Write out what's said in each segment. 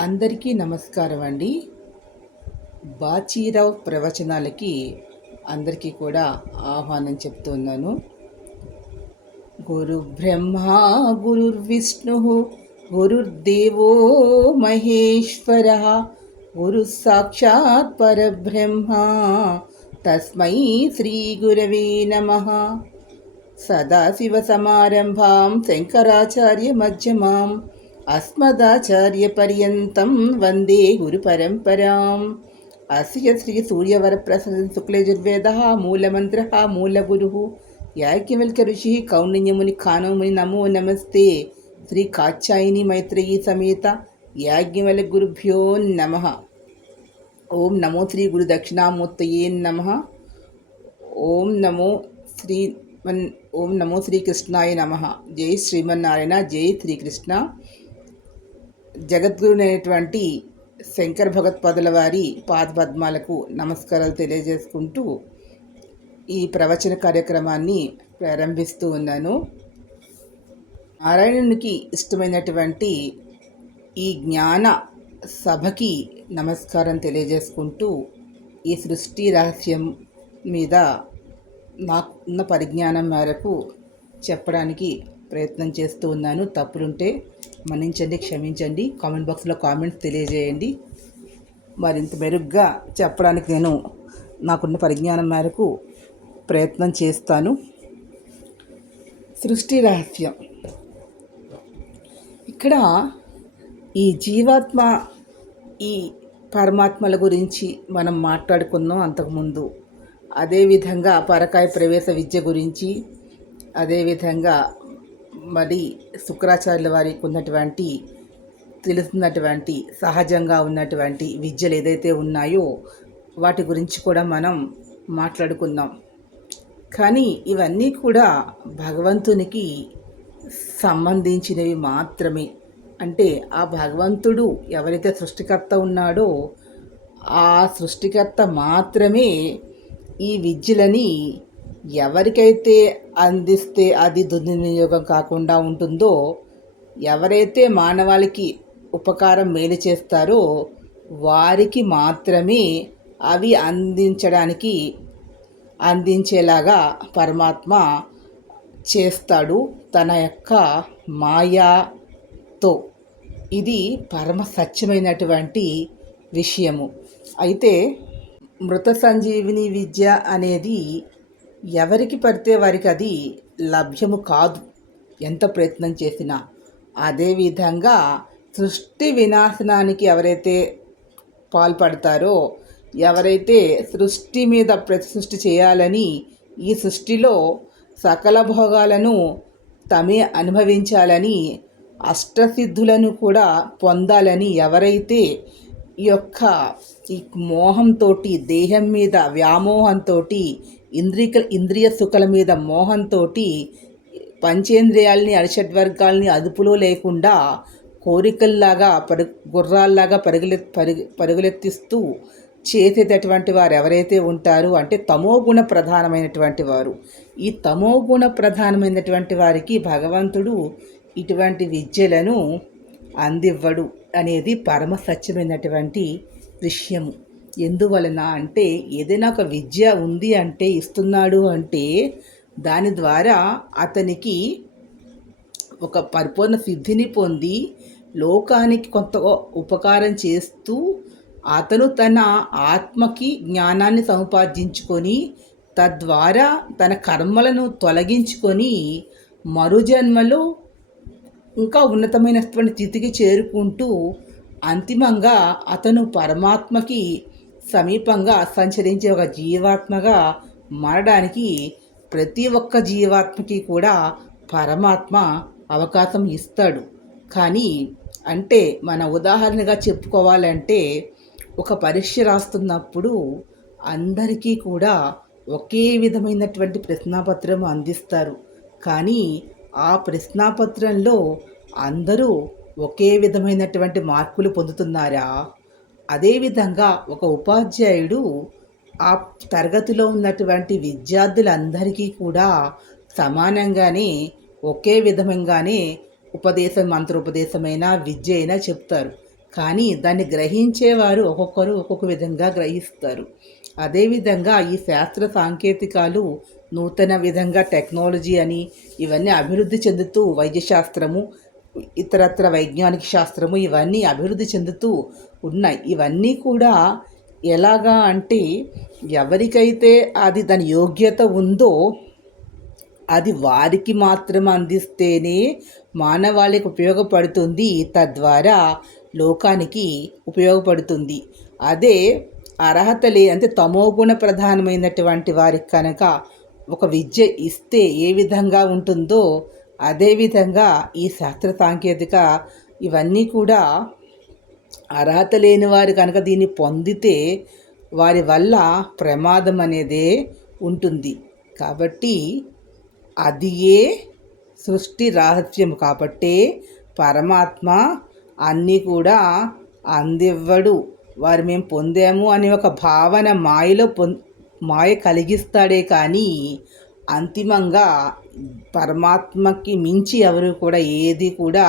అందరికీ నమస్కారం అండి. బాచీరావు ప్రవచనాలకి అందరికీ కూడా ఆహ్వానం చెప్తున్నాను. గురు బ్రహ్మ గురుర్విష్ణు గురుర్దేవో మహేశ్వర గురు సాక్షాత్ పరబ్రహ్మ తస్మై శ్రీ గురవే నమ. సదాశివసమారంభాం శంకరాచార్య మధ్యమాం. अस्मदाचार्यपर्यन्तं वन्दे गुरुपरम्पराम् अस्य श्रीसूर्यवरप्रसन्नशुक्लयजुर्वेदः मूलमन्त्रः मूलगुरुः याज्ञवल्क्यऋषिः कौण्डिन्यमुनिखानोमुनि नमो नमस्ते श्रीकात्यायिनी मैत्रेयी समेत याज्ञवल्क्यगुरुभ्यो नमः ఓం నమో శ్రీ గురు దక్షిణామూర్తయే నమ ఓం నమో శ్రీ మన్ ఓం నమో శ్రీకృష్ణాయ నమ జై శ్రీమన్నారాయణ జై శ్రీకృష్ణ జగద్గురునైనటువంటి శంకర భగవత్పాదుల వారి పాదపద్మాలకు నమస్కారాలు తెలియజేసుకుంటూ ఈ ప్రవచన కార్యక్రమాన్ని ప్రారంభిస్తూ ఉన్నాను. నారాయణునికి ఇష్టమైనటువంటి ఈ జ్ఞాన సభకి నమస్కారం తెలియజేసుకుంటూ ఈ సృష్టి రహస్యం మీద నాకున్న పరిజ్ఞానం మేరకు చెప్పడానికి ప్రయత్నం చేస్తూ ఉన్నాను. తప్పులుంటే మన్నించండి క్షమించండి. కామెంట్ బాక్స్లో కామెంట్స్ తెలియజేయండి. మరింత మెరుగ్గా చెప్పడానికి నేను నాకున్న పరిజ్ఞానం మేరకు ప్రయత్నం చేస్తాను. సృష్టి రహస్యం. ఇక్కడ ఈ జీవాత్మ ఈ పరమాత్మల గురించి మనం మాట్లాడుకున్నాం అంతకుముందు. అదేవిధంగా పరకాయ ప్రవేశ విద్య గురించి అదేవిధంగా మరి శుక్రాచార్యుల వారికి ఉన్నటువంటి తెలుస్తున్నటువంటి సహజంగా ఉన్నటువంటి విద్యలు ఏదైతే ఉన్నాయో వాటి గురించి కూడా మనం మాట్లాడుకుందాం. కానీ ఇవన్నీ కూడా భగవంతునికి సంబంధించినవి మాత్రమే. అంటే ఆ భగవంతుడు ఎవరైతే సృష్టికర్త ఉన్నాడో ఆ సృష్టికర్త మాత్రమే ఈ విద్యలని ఎవరికైతే అందిస్తే అది దుర్వినియోగం కాకుండా ఉంటుందో ఎవరైతే మానవాళికి ఉపకారం మేలు చేస్తారో వారికి మాత్రమే అవి అందించడానికి అందించేలాగా పరమాత్మ చేస్తాడు తన యొక్క మాయాతో. ఇది పరమ సత్యమైనటువంటి విషయము. అయితే మృత సంజీవిని విద్య అనేది ఎవరికి పడితే వారికి అది లభ్యము కాదు. ఎంత ప్రయత్నం చేసినా. అదేవిధంగా సృష్టి వినాశనానికి ఎవరైతే పాల్పడతారో ఎవరైతే సృష్టి మీద ప్రతి సృష్టి చేయాలని ఈ సృష్టిలో సకల భోగాలను తమే అనుభవించాలని అష్టసిద్ధులను కూడా పొందాలని ఎవరైతే ఈ యొక్క ఈ మోహంతో దేహం మీద వ్యామోహంతో ఇంద్రిక ఇంద్రియ సుఖల మీద మోహంతోటి పంచేంద్రియాలని అరిషడ్వర్గాల్ని అదుపులో లేకుండా కోరికల్లాగా పరు గుర్రాల్లాగా పరుగులె పరుగు పరుగులెత్తిస్తూ చేసేటటువంటి వారు ఎవరైతే ఉంటారో అంటే తమోగుణ ప్రధానమైనటువంటి వారు. ఈ తమోగుణ ప్రధానమైనటువంటి వారికి భగవంతుడు ఇటువంటి విద్యలను అందివ్వడు అనేది పరమ సత్యమైనటువంటి విషయము ఎందువలన అంటే ఏదైనా ఒక విద్య ఉంది అంటే ఇస్తున్నాడు అంటే దాని ద్వారా అతనికి ఒక పరిపూర్ణ సిద్ధిని పొంది లోకానికి కొంత ఉపకారం చేస్తూ అతను తన ఆత్మకి జ్ఞానాన్ని సముపార్జించుకొని తద్వారా తన కర్మలను తొలగించుకొని మరుజన్మలో ఇంకా ఉన్నతమైనటువంటి స్థితికి చేరుకుంటూ అంతిమంగా అతను పరమాత్మకి సమీపంగా సంచరించే ఒక జీవాత్మగా మారడానికి ప్రతి ఒక్క జీవాత్మకి కూడా పరమాత్మ అవకాశం ఇస్తాడు. కానీ అంటే మన ఉదాహరణగా చెప్పుకోవాలంటే ఒక పరీక్ష రాస్తున్నప్పుడు అందరికీ కూడా ఒకే విధమైనటువంటి ప్రశ్నాపత్రం అందిస్తారు. కానీ ఆ ప్రశ్నాపత్రంలో అందరూ ఒకే విధమైనటువంటి మార్కులు పొందుతున్నారా? అదేవిధంగా ఒక ఉపాధ్యాయుడు ఆ తరగతిలో ఉన్నటువంటి విద్యార్థులందరికీ కూడా సమానంగానే ఒకే విధంగానే ఉపదేశం మంత్రోపదేశమైన విద్య అయినా చెప్తారు. కానీ దాన్ని గ్రహించేవారు ఒక్కొక్కరు ఒక్కొక్క విధంగా గ్రహిస్తారు. అదేవిధంగా ఈ శాస్త్ర సాంకేతికాలు నూతన విధంగా టెక్నాలజీ అని ఇవన్నీ అభివృద్ధి చెందుతూ వైద్యశాస్త్రము ఇతరత్ర వైజ్ఞానిక శాస్త్రము ఇవన్నీ అభివృద్ధి చెందుతూ ఉన్నాయి. ఇవన్నీ కూడా ఎలాగా అంటే ఎవరికైతే అది దాని యోగ్యత ఉందో అది వారికి మాత్రం అందిస్తేనే మానవాళికి ఉపయోగపడుతుంది తద్వారా లోకానికి ఉపయోగపడుతుంది. అదే అర్హత లే అంటే తమోగుణ ప్రధానమైనటువంటి వారికి కనుక ఒక విద్య ఇస్తే ఏ విధంగా ఉంటుందో అదేవిధంగా ఈ శాస్త్ర సాంకేతిక ఇవన్నీ కూడా అర్హత లేని వారు కనుక దీన్ని పొందితే వారి వల్ల ప్రమాదం అనేదే ఉంటుంది. కాబట్టి అది ఏ సృష్టి రహస్యం కాబట్టే పరమాత్మ అన్నీ కూడా అందివ్వడు. వారు మేము పొందాము అనే ఒక భావన మాయలో పొం మాయ కలిగిస్తాడే కానీ అంతిమంగా పరమాత్మకి మించి ఎవరు కూడా ఏది కూడా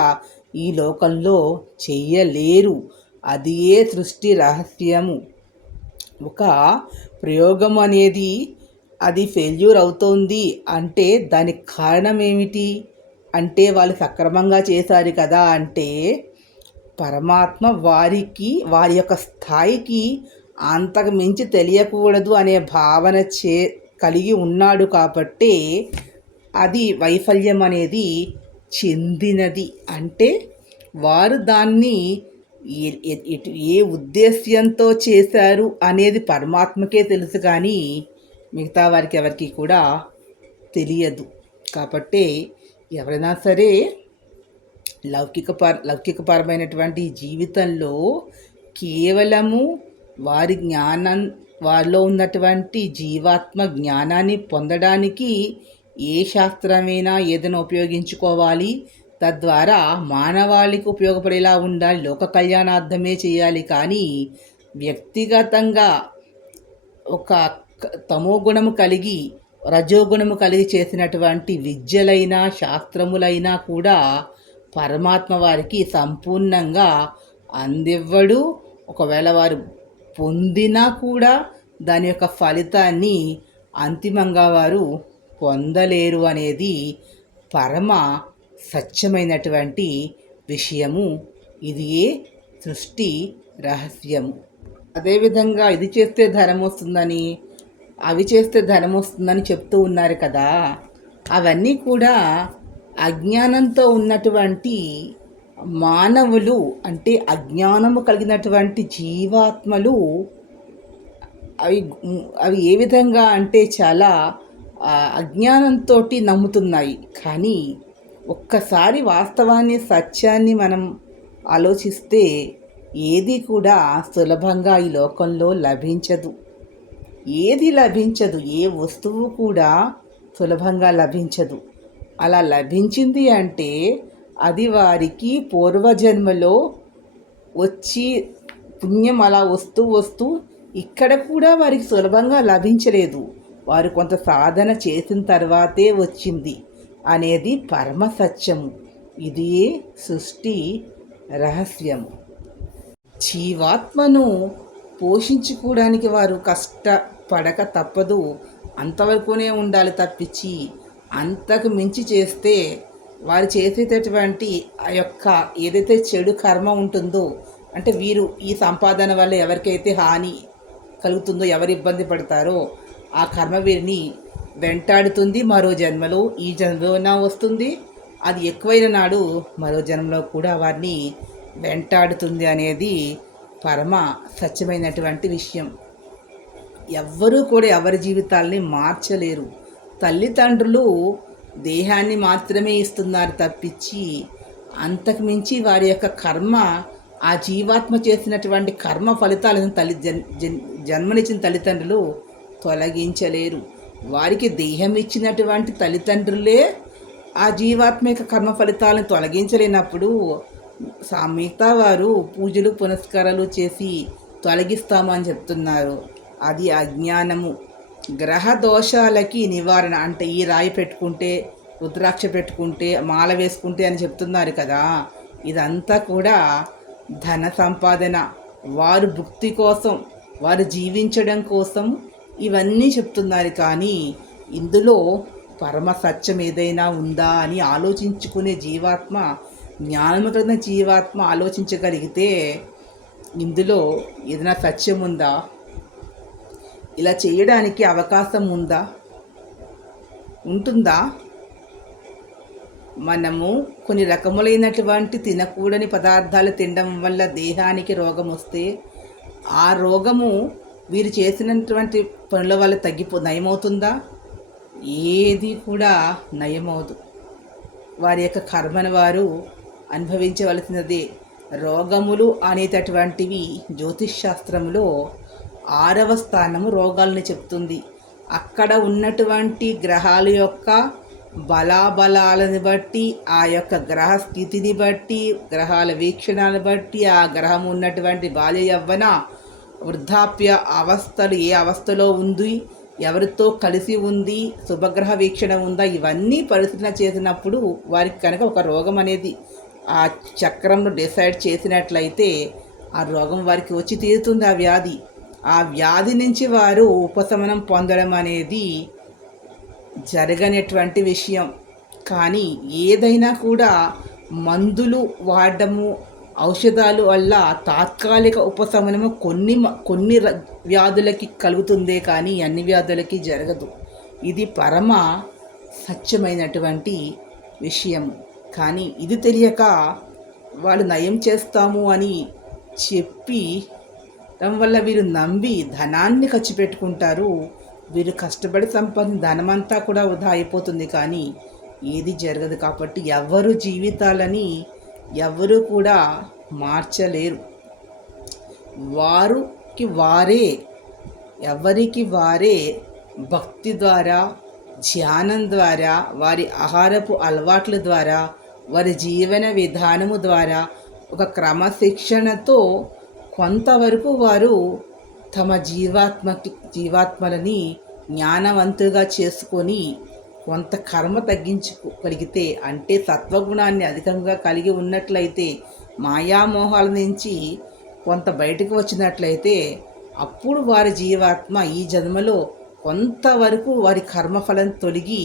ఈ లోకంలో చెయ్యలేరు. అది ఏ సృష్టి రహస్యము? ఒక ప్రయోగం అనేది అది ఫెయిల్యూర్ అవుతోంది అంటే దానికి కారణం ఏమిటి అంటే వాళ్ళు సక్రమంగా చేశారు కదా అంటే పరమాత్మ వారికి వారి యొక్క స్థాయికి అంతకు మించి తెలియకూడదు అనే భావన చే కలిగి ఉన్నాడు కాబట్టి అది వైఫల్యం అనేది చెందినది. అంటే వారు దాన్ని ఏ ఉద్దేశ్యంతో చేశారు అనేది పరమాత్మకే తెలుసు కానీ మిగతా వారికి ఎవరికి కూడా తెలియదు. కాబట్టి ఎవరైనా సరే లౌకిక పర లౌకికపరమైనటువంటి జీవితంలో కేవలము వారి జ్ఞానం వారిలో ఉన్నటువంటి జీవాత్మ జ్ఞానాన్ని పొందడానికి ఏ శాస్త్రమైనా ఏదైనా ఉపయోగించుకోవాలి. తద్వారా మానవాళికి ఉపయోగపడేలా ఉండాలి. లోక కళ్యాణార్థమే చేయాలి. కానీ వ్యక్తిగతంగా ఒక తమోగుణము కలిగి రజోగుణము కలిగి చేసినటువంటి విద్యలైనా శాస్త్రములైనా కూడా పరమాత్మ వారికి సంపూర్ణంగా అందివ్వడు. ఒకవేళ వారు పొందినా కూడా దాని యొక్క ఫలితాన్ని అంతిమంగా వారు పొందలేరు అనేది పరమ సత్యమైనటువంటి విషయము. ఇది ఏ సృష్టి రహస్యము అదేవిధంగా ఇది చేస్తే ధనం వస్తుందని అవి చేస్తే ధనం వస్తుందని చెప్తూ ఉన్నారు కదా. అవన్నీ కూడా అజ్ఞానంతో ఉన్నటువంటి మానవులు అంటే అజ్ఞానము కలిగినటువంటి జీవాత్మలు అవి అవి ఏ విధంగా అంటే చాలా అజ్ఞానంతో నమ్ముతున్నాయి. కానీ ఒక్కసారి వాస్తవాన్ని సత్యాన్ని మనం ఆలోచిస్తే ఏది కూడా సులభంగా ఈ లోకంలో లభించదు. ఏది లభించదు ఏ వస్తువు కూడా సులభంగా లభించదు. అలా లభించింది అంటే అది వారికి పూర్వజన్మలో వచ్చి పుణ్యం అలా వస్తూ వస్తూ ఇక్కడ కూడా వారికి సులభంగా లభించలేదు. వారు కొంత సాధన చేసిన తర్వాతే వచ్చింది అనేది పరమ సత్యము. ఇది సృష్టి రహస్యము. జీవాత్మను పోషించుకోవడానికి వారు కష్టపడక తప్పదు. అంతవరకునే ఉండాలి తప్పించి అంతకు మించి చేస్తే వారు చేసేటటువంటి ఆ యొక్క ఏదైతే చెడు కర్మ ఉంటుందో అంటే వీరు ఈ సంపాదన వల్ల ఎవరికైతే హాని కలుగుతుందో ఎవరు ఇబ్బంది పడతారో ఆ కర్మ వీరిని వెంటాడుతుంది మరో జన్మలో. ఈ జన్మలో వస్తుంది. అది ఎక్కువైన నాడు మరో జన్మలో కూడా వారిని వెంటాడుతుంది అనేది పరమ సత్యమైనటువంటి విషయం. ఎవ్వరూ కూడా ఎవరి జీవితాల్ని మార్చలేరు. తల్లిదండ్రులు దేహాన్ని మాత్రమే ఇస్తున్నారు తప్పించి అంతకు మించి వారి యొక్క కర్మ ఆ జీవాత్మ చేసినటువంటి కర్మ ఫలితాలను తల్లి జన్ జన్మనిచ్చిన తల్లిదండ్రులు తొలగించలేరు. వారికి దేహం ఇచ్చినటువంటి తల్లిదండ్రులే ఆ జీవాత్మిక కర్మ ఫలితాలను తొలగించలేనప్పుడు మిగతా వారు పూజలు పునస్కారాలు చేసి తొలగిస్తామని చెప్తున్నారు. అది అజ్ఞానము. గ్రహ దోషాలకి నివారణ. అంటే ఈ రాయి పెట్టుకుంటే రుద్రాక్ష పెట్టుకుంటే మాల వేసుకుంటే అని చెప్తున్నారు కదా. ఇదంతా కూడా ధన సంపాదన. వారు భుక్తి కోసం వారు జీవించడం కోసం ఇవన్నీ చెప్తున్నారు. కానీ ఇందులో పరమ సత్యం ఏదైనా ఉందా అని ఆలోచించుకునే జీవాత్మ జ్ఞానము కలిగిన జీవాత్మ ఆలోచించగలిగితే ఇందులో ఏదైనా సత్యం ఉందా? ఇలా చేయడానికి అవకాశం ఉందా? ఉంటుందా? మనము కొన్ని రకములైనటువంటి తినకూడని పదార్థాలు తినడం వల్ల దేహానికి రోగం వస్తే ఆ రోగము వీరు చేసినటువంటి పనుల వల్ల తగ్గిపో నయమవుతుందా? ఏది కూడా నయమవదు. వారి యొక్క కర్మను వారు అనుభవించవలసినదే. రోగములు అనేటటువంటివి జ్యోతిష్ శాస్త్రంలో ఆరవ స్థానము రోగాలని చెప్తుంది. అక్కడ ఉన్నటువంటి గ్రహాల యొక్క బలాబలాలను బట్టి ఆ యొక్క గ్రహ స్థితిని బట్టి గ్రహాల వీక్షణాలను బట్టి ఆ గ్రహం ఉన్నటువంటి బాల్య యవ్వన వృద్ధాప్య అవస్థలు ఏ అవస్థలో ఉంది ఎవరితో కలిసి ఉంది శుభగ్రహ వీక్షణ ఉందా ఇవన్నీ పరిశీలన చేసినప్పుడు వారికి కనుక ఒక రోగం అనేది ఆ చక్రంలో డిసైడ్ చేసినట్లయితే ఆ రోగం వారికి వచ్చి తీరుతుంది. ఆ వ్యాధి ఆ వ్యాధి నుంచి వారు ఉపశమనం పొందడం అనేది జరగనటువంటి విషయం. కానీ ఏదైనా కూడా మందులు వాడడము ఔషధాలు వల్ల తాత్కాలిక ఉపశమనము కొన్ని మ- కొన్ని ర- వ్యాధులకి కలుగుతుందే కానీ అన్ని వ్యాధులకి జరగదు. ఇది పరమ సత్యమైనటువంటి విషయం. కానీ ఇది తెలియక వాళ్ళు నయం చేస్తాము అని చెప్పి దాని వల్ల వీరు నమ్మి ధనాన్ని ఖర్చు పెట్టుకుంటారు. వీరు కష్టపడి సంపాదించిన ధనమంతా కూడా వృధా అయిపోతుంది. కానీ ఏది జరగదు కాబట్టి ఎవరు జీవితాలని ఎవరు కూడా మార్చలేరు. వారికి వారే ఎవరికి వారే భక్తి ద్వారా ధ్యానం ద్వారా వారి ఆహారపు అలవాట్ల ద్వారా వారి జీవన విధానము ద్వారా ఒక క్రమశిక్షణతో కొంతవరకు వారు తమ జీవాత్మకి జీవాత్మలని జ్ఞానవంతులుగా చేసుకొని కొంత కర్మ తగ్గించుకోగలిగితే అంటే సత్వగుణాన్ని అధికంగా కలిగి ఉన్నట్లయితే మాయామోహాల నుంచి కొంత బయటకు వచ్చినట్లయితే అప్పుడు వారి జీవాత్మ ఈ జన్మలో కొంతవరకు వారి కర్మఫలం తొలగి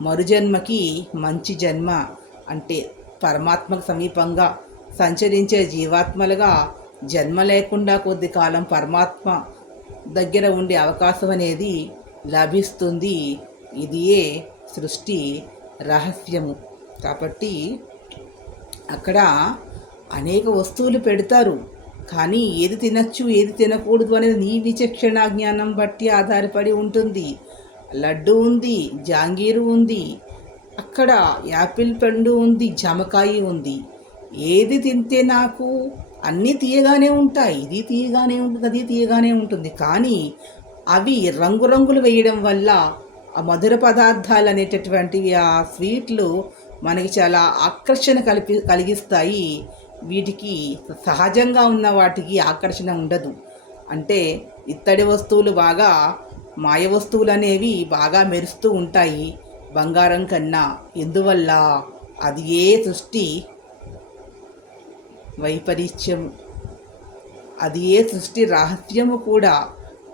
మరుజన్మకి మంచి జన్మ అంటే పరమాత్మకు సమీపంగా సంచరించే జీవాత్మలుగా జన్మ లేకుండా కొద్ది కాలం పరమాత్మ దగ్గర ఉండే అవకాశం అనేది లభిస్తుంది. ఇదియే సృష్టి రహస్యము. కాబట్టి అక్కడ అనేక వస్తువులు పెడతారు. కానీ ఏది తినచ్చు ఏది తినకూడదు అనేది నీ విచక్షణ జ్ఞానం బట్టి ఆధారపడి ఉంటుంది. లడ్డు ఉంది జాంగీరు ఉంది అక్కడ యాపిల్ పండు ఉంది జామకాయ ఉంది. ఏది తింటే నాకు అన్నీ తీయగానే ఉంటాయి. ఇది తీయగానే ఉంటుంది అది తీయగానే ఉంటుంది. కానీ అవి రంగురంగులు వేయడం వల్ల ఆ మధుర పదార్థాలు అనేటటువంటివి ఆ స్వీట్లు మనకి చాలా ఆకర్షణ కలిపి కలిగిస్తాయి. వీటికి సహజంగా ఉన్న వాటికి ఆకర్షణ ఉండదు. అంటే ఇత్తడి వస్తువులు బాగా మాయ వస్తువులు అనేవి బాగా మెరుస్తూ ఉంటాయి. బంగారం కన్నా ఎందువల్ల? అది ఏ సృష్టి వైపరీత్యము అది ఏ సృష్టి రహస్యము కూడా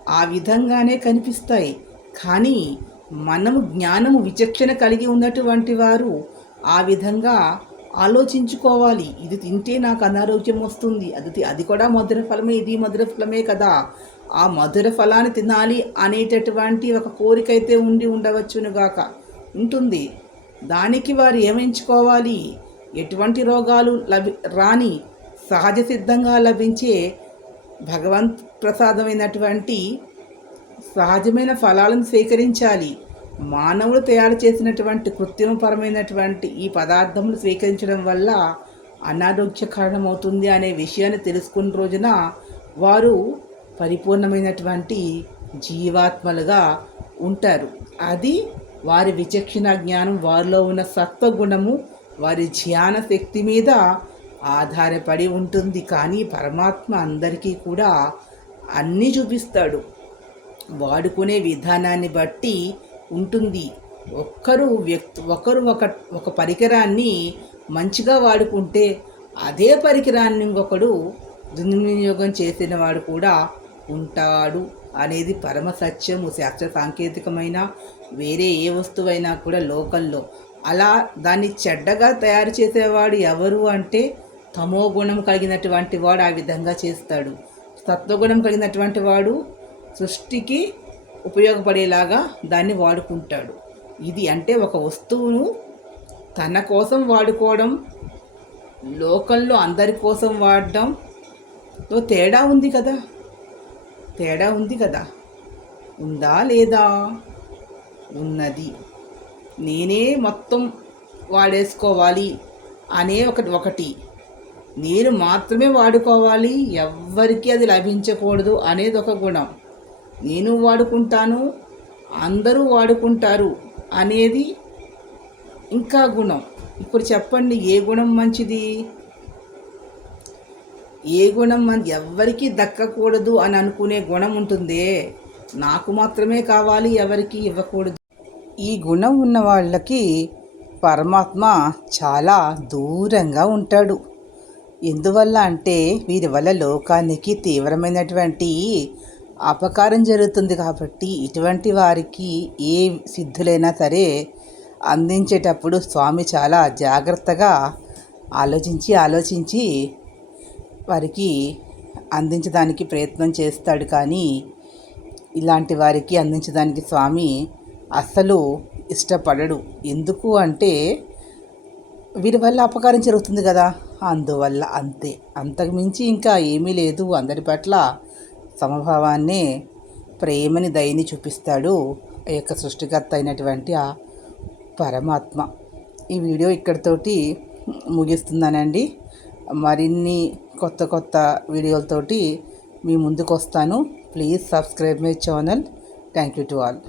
ఆ విధంగానే కనిపిస్తాయి. కానీ మనము జ్ఞానము విచక్షణ కలిగి ఉన్నటువంటి వారు ఆ విధంగా ఆలోచించుకోవాలి. ఇది తింటే నాకు అనారోగ్యం వస్తుంది. అది అది కూడా మధుర ఫలమే ఇది మధుర ఫలమే కదా. ఆ మధుర ఫలాన్ని తినాలి అనేటటువంటి ఒక కోరిక అయితే ఉండి ఉండవచ్చునుగాక ఉంటుంది. దానికి వారు ఏమించుకోవాలి? ఎటువంటి రోగాలు లభి రాని సహజ సిద్ధంగా లభించే భగవంత్ ప్రసాదమైనటువంటి సహజమైన ఫలాలను సేకరించాలి. మానవుడు తయారు చేసినటువంటి కృత్రిమపరమైనటువంటి ఈ పదార్థములు స్వీకరించడం వల్ల అనారోగ్య కారణమవుతుంది అనే విషయాన్ని తెలుసుకున్న రోజున వారు పరిపూర్ణమైనటువంటి జీవాత్మలుగా ఉంటారు. అది వారి విచక్షణ జ్ఞానం వారిలో ఉన్న సత్వగుణము వారి ధ్యాన శక్తి మీద ఆధారపడి ఉంటుంది. కానీ పరమాత్మ అందరికీ కూడా అన్నీ చూపిస్తాడు. వాడుకునే విధానాన్ని బట్టి ఉంటుంది. ఒక్కరు వ్యక్తి ఒకరు ఒక ఒక పరికరాన్ని మంచిగా వాడుకుంటే అదే పరికరాన్ని ఇంకొకడు దుర్వినియోగం చేసిన వాడు కూడా ఉంటాడు అనేది పరమ సత్యము. శాస్త్ర సాంకేతికమైన వేరే ఏ వస్తువైనా కూడా లోకల్లో అలా దాన్ని చెడ్డగా తయారు చేసేవాడు ఎవరు అంటే తమో గుణం కలిగినటువంటి వాడు ఆ విధంగా చేస్తాడు. సత్వగుణం కలిగినటువంటి వాడు సృష్టికి ఉపయోగపడేలాగా దాన్ని వాడుకుంటాడు. ఇది అంటే ఒక వస్తువును తన కోసం వాడుకోవడం లోకల్లో అందరి కోసం వాడడంతో తేడా ఉంది కదా. తేడా ఉంది కదా. ఉందా లేదా? ఉన్నది. నేనే మొత్తం వాడేసుకోవాలి అనే ఒకటి ఒకటి. నేను మాత్రమే వాడుకోవాలి ఎవ్వరికీ అది లభించకూడదు అనేది ఒక గుణం. నేను వాడుకుంటాను అందరూ వాడుకుంటారు అనేది ఇంకా గుణం. ఇప్పుడు చెప్పండి ఏ గుణం మంచిది? ఏ గుణం మన ఎవ్వరికీ దక్కకూడదు అని అనుకునే గుణం ఉంటుందే. నాకు మాత్రమే కావాలి ఎవరికి ఇవ్వకూడదు. ఈ గుణం ఉన్న వాళ్ళకి పరమాత్మ చాలా దూరంగా ఉంటాడు. ఎందువల్ల అంటే వీరి వల్ల లోకానికి తీవ్రమైనటువంటి అపకారం జరుగుతుంది కాబట్టి ఇటువంటి వారికి ఏ సిద్ధులైనా సరే అందించేటప్పుడు స్వామి చాలా జాగ్రత్తగా ఆలోచించి ఆలోచించి వారికి అందించడానికి ప్రయత్నం చేస్తాడు. కానీ ఇలాంటి వారికి అందించడానికి స్వామి అస్సలు ఇష్టపడడు. ఎందుకు అంటే వీరి వల్ల అపకారం జరుగుతుంది కదా. అందువల్ల అంతే. అంతకుమించి ఇంకా ఏమీ లేదు. అందరి పట్ల సమభావాన్ని ప్రేమని దయని చూపిస్తాడు ఆ యొక్క సృష్టికర్త అయినటువంటి ఆ పరమాత్మ. ఈ వీడియో ఇక్కడితోటి ముగిస్తున్నానండి. మరిన్ని కొత్త కొత్త వీడియోలతోటి మీ ముందుకు వస్తాను please subscribe my channel. Thank you to all.